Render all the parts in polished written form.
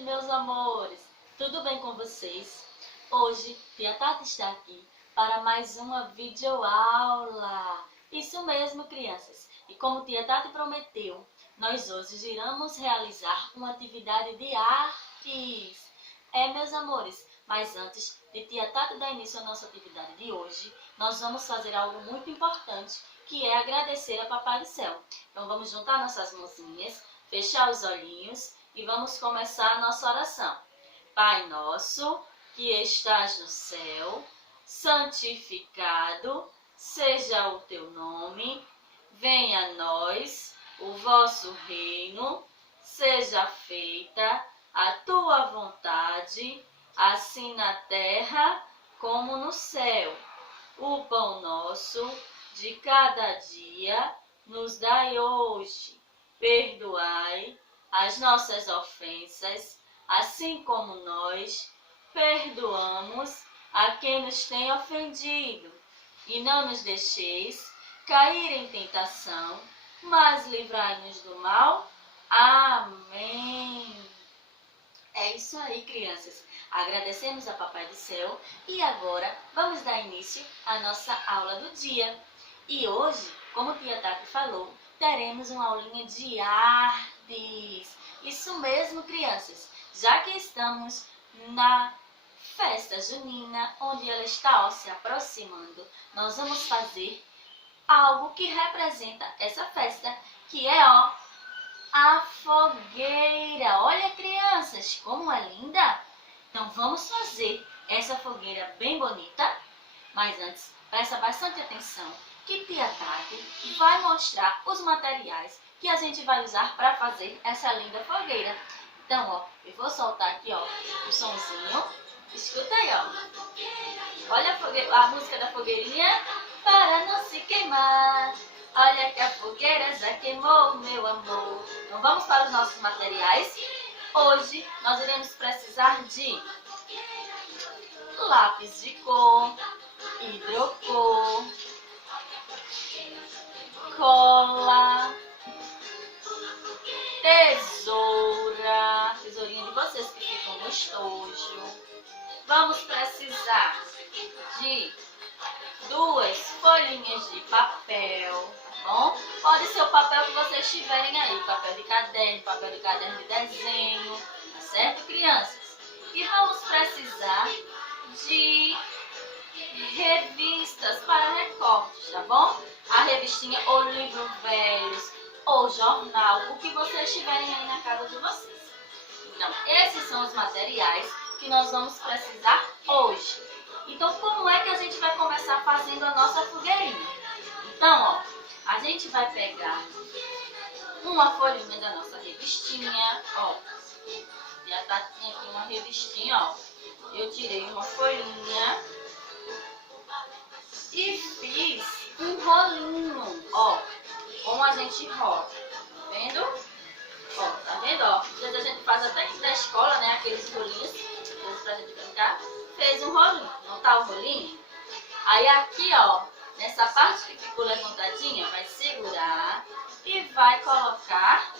tarde, meus amores! Tudo bem com vocês? Hoje, Tia Tati está aqui para mais uma videoaula. Isso mesmo, crianças! E como Tia Tati prometeu, nós hoje iremos realizar uma atividade de artes. Meus amores, mas antes de Tia Tati dar início à nossa atividade de hoje, nós vamos fazer algo muito importante, que é agradecer a Papai do Céu. Então vamos juntar nossas mãozinhas, fechar os olhinhos e vamos começar a nossa oração. Pai nosso, que estás no céu, santificado seja o teu nome, venha a nós o vosso reino, seja feita a tua vontade, assim na terra como no céu. O pão nosso de cada dia nos dai hoje. Perdoai as nossas ofensas, assim como nós perdoamos a quem nos tem ofendido. E não nos deixeis cair em tentação, mas livrai-nos do mal. Amém. É isso aí, crianças. Agradecemos a Papai do Céu e agora vamos dar início à nossa aula do dia. E hoje, como Tia Tati falou, teremos uma aulinha de artes. Isso mesmo, crianças. Já que estamos na festa junina, onde ela está se aproximando, nós vamos fazer algo que representa essa festa, que é a fogueira. Olha, crianças, como é linda! Então vamos fazer essa fogueira bem bonita, mas antes, presta bastante atenção que Tia Tati vai mostrar os materiais que a gente vai usar para fazer essa linda fogueira. Então, eu vou soltar aqui, o sonzinho. Escuta aí, Olha a música da fogueirinha. Para não se queimar, olha que a fogueira já queimou, meu amor. Então vamos para os nossos materiais. Hoje nós iremos precisar de lápis de cor, hidrocor, cola, tesourinha de vocês que ficam no estojo. Vamos precisar de 2 folhinhas de papel, tá bom? Pode ser o papel que vocês tiverem aí, papel de caderno de desenho, tá certo, crianças? E vamos precisar de revistas para recortes, tá bom? A revistinha ou livro velhos ou jornal, o que vocês tiverem aí na casa de vocês. Então, esses são os materiais que nós vamos precisar hoje. Então, como é que a gente vai começar fazendo a nossa fogueirinha? Então, a gente vai pegar uma folhinha da nossa revistinha, Já tá aqui uma revistinha, Eu tirei uma folhinha e fiz um rolinho, como a gente rola, tá vendo? Tá vendo, Às vezes a gente faz até aqui da escola, né, aqueles rolinhos, pra gente brincar. Fez um rolinho, não tá o rolinho? Aí aqui, nessa parte que ficou levantadinha, vai segurar e vai colocar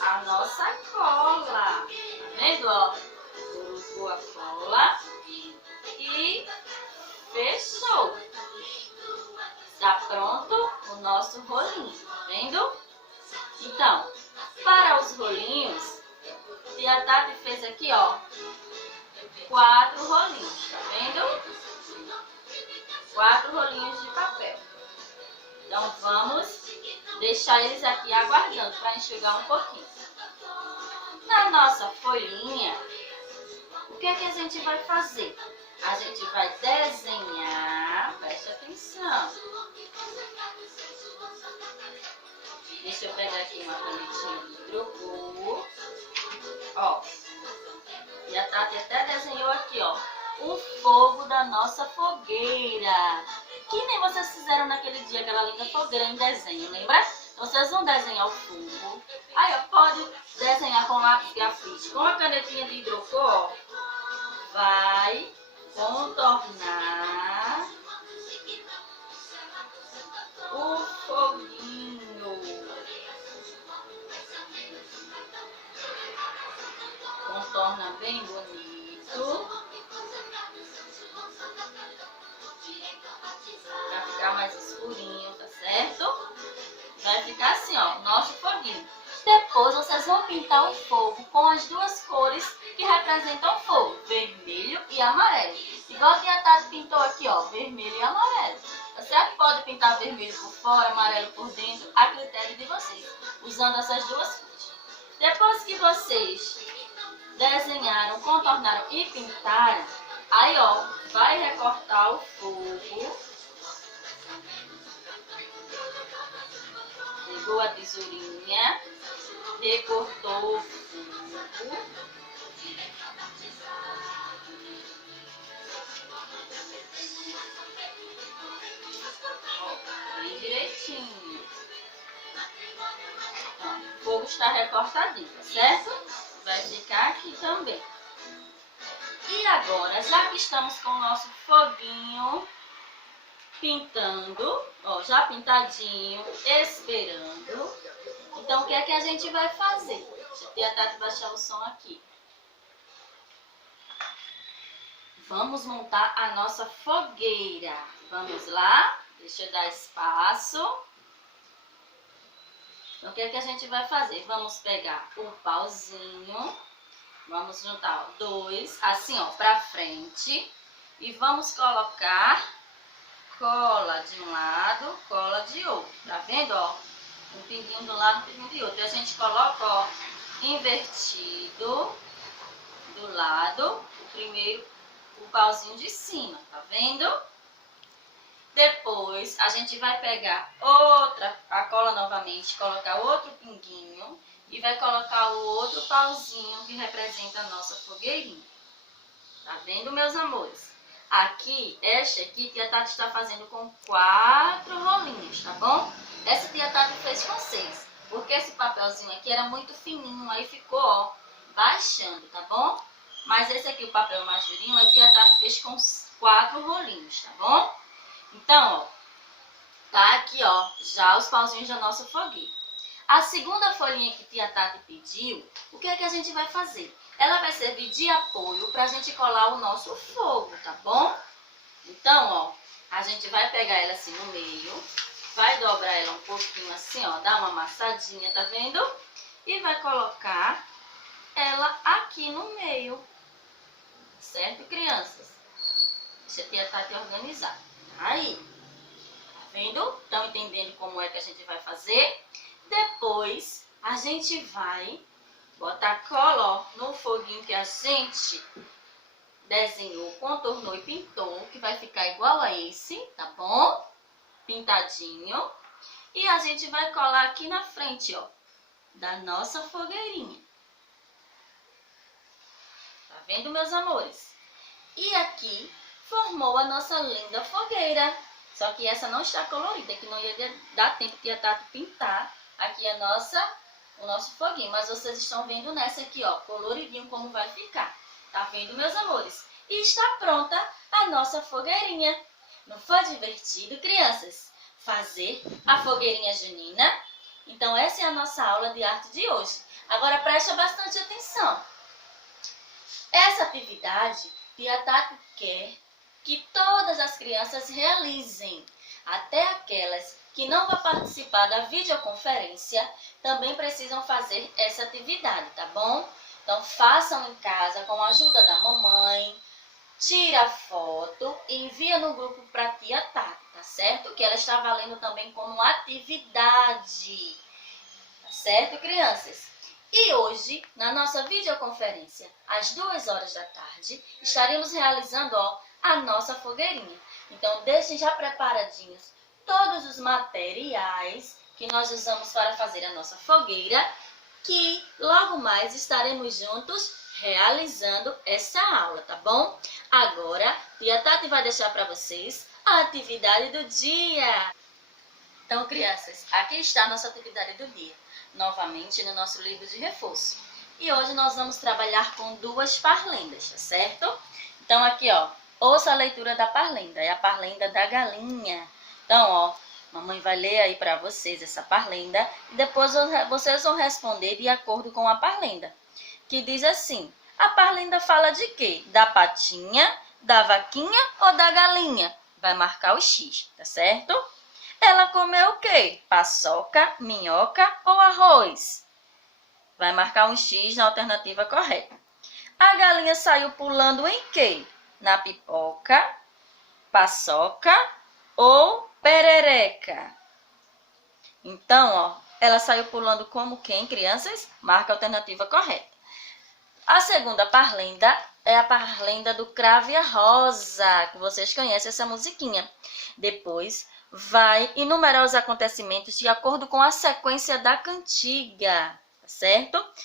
a nossa cola. Tá vendo, Colocou a cola e fechou. Está pronto o nosso rolinho, tá vendo? Então, para os rolinhos, Tia Tati fez aqui, 4 rolinhos, tá vendo? 4 rolinhos de papel. Então, vamos deixar eles aqui aguardando para enxugar um pouquinho. Na nossa folhinha, o que é que a gente vai fazer? A gente vai desenhar, preste atenção. Deixa eu pegar aqui uma canetinha de hidrocor. E a Tati até desenhou aqui, o fogo da nossa fogueira. Que nem vocês fizeram naquele dia, aquela linda fogueira em desenho, lembra? Então, vocês vão desenhar o fogo. Aí, pode desenhar com lápis grafite. Com a canetinha de hidrocor, vai contornar o foguinho. torna bem bonito. Vai ficar mais escurinho, tá certo? Vai ficar assim, ó, o nosso foguinho. Depois vocês vão pintar o fogo com as duas cores que representam o fogo, vermelho e amarelo. Igual a tia Tati pintou aqui, ó, vermelho e amarelo. Você pode pintar vermelho por fora, amarelo por dentro, a critério de vocês, usando essas duas cores. Depois que vocês desenharam, contornaram e pintaram, aí, ó, vai recortar o fogo. Pegou a tesourinha, recortou o fogo. Ó, bem direitinho. Ó, o fogo está recortadinho, tá certo? Vai ficar aqui também. E agora, já que estamos com o nosso foguinho pintando, ó, já pintadinho, esperando. Então, o que é que a gente vai fazer? Deixa eu tentar baixar o som aqui. Vamos montar a nossa fogueira. Vamos lá? Deixa eu dar espaço. Então, o que é que a gente vai fazer? Vamos pegar o pauzinho. Vamos juntar, ó, dois, assim, ó, pra frente. E vamos colocar cola de um lado, cola de outro. Tá vendo, ó? Um pinguinho de um lado, um pinguinho de outro. E a gente coloca, ó, invertido do lado, o primeiro, o pauzinho de cima, tá vendo? Depois, a gente vai pegar a cola novamente, colocar outro pinguinho e vai colocar o outro pauzinho que representa a nossa fogueirinha. Tá vendo, meus amores? Aqui, esta aqui, tia Tati está fazendo com 4 rolinhos, tá bom? Essa tia Tati fez com 6, porque esse papelzinho aqui era muito fininho, aí ficou, ó, baixando, tá bom? Mas esse aqui, o papel mais durinho, a tia Tati fez com 4 rolinhos, tá bom? Então, ó, tá aqui, ó, já os pauzinhos da nossa fogueira. A segunda folhinha que tia Tati pediu, o que é que a gente vai fazer? Ela vai servir de apoio para a gente colar o nosso fogo, tá bom? Então, ó, a gente vai pegar ela assim no meio, vai dobrar ela um pouquinho assim, ó, dar uma amassadinha, tá vendo? E vai colocar ela aqui no meio, certo, crianças? Deixa a tia Tati organizar. Aí, tá vendo? Estão entendendo como é que a gente vai fazer? Depois, a gente vai botar cola, ó, no foguinho que a gente desenhou, contornou e pintou, que vai ficar igual a esse, tá bom? Pintadinho. E a gente vai colar aqui na frente, ó, da nossa fogueirinha. Tá vendo, meus amores? E aqui formou a nossa linda fogueira. Só que essa não está colorida, que não ia dar tempo de a Tati pintar aqui o nosso foguinho. Mas vocês estão vendo nessa aqui, ó, coloridinho como vai ficar. Tá vendo, meus amores? E está pronta a nossa fogueirinha. Não foi divertido, crianças? Fazer a fogueirinha junina? Então, essa é a nossa aula de arte de hoje. Agora, preste bastante atenção. Essa atividade, tia Tati quer que todas as crianças realizem. Até aquelas que não vão participar da videoconferência também precisam fazer essa atividade, tá bom? Então, façam em casa com a ajuda da mamãe, tira a foto e envia no grupo para a tia Tati, tá certo? Que ela está valendo também como atividade, tá certo, crianças? E hoje, na nossa videoconferência, às 14h, estaremos realizando, ó, a nossa fogueirinha. Então, deixem já preparadinhos todos os materiais que nós usamos para fazer a nossa fogueira, que logo mais estaremos juntos realizando essa aula, tá bom? Agora, tia Tati vai deixar para vocês a atividade do dia. Então, crianças, aqui está a nossa atividade do dia, novamente no nosso livro de reforço. E hoje nós vamos trabalhar com 2 parlendas, tá certo? Então, aqui, ó, ouça a leitura da parlenda, é a parlenda da galinha. Então, ó, mamãe vai ler aí para vocês essa parlenda e depois vocês vão responder de acordo com a parlenda, que diz assim: A parlenda fala de quê? Da patinha, da vaquinha ou da galinha? Vai marcar o X, tá certo? Ela comeu o quê? Paçoca, minhoca ou arroz? Vai marcar um X na alternativa correta. A galinha saiu pulando em quê? Na pipoca, paçoca ou perereca? Então, ó, ela saiu pulando como quem, crianças? Marca a alternativa correta. A segunda parlenda é a parlenda do Cravo e a Rosa, que vocês conhecem essa musiquinha. Depois vai enumerar os acontecimentos de acordo com a sequência da cantiga, tá certo?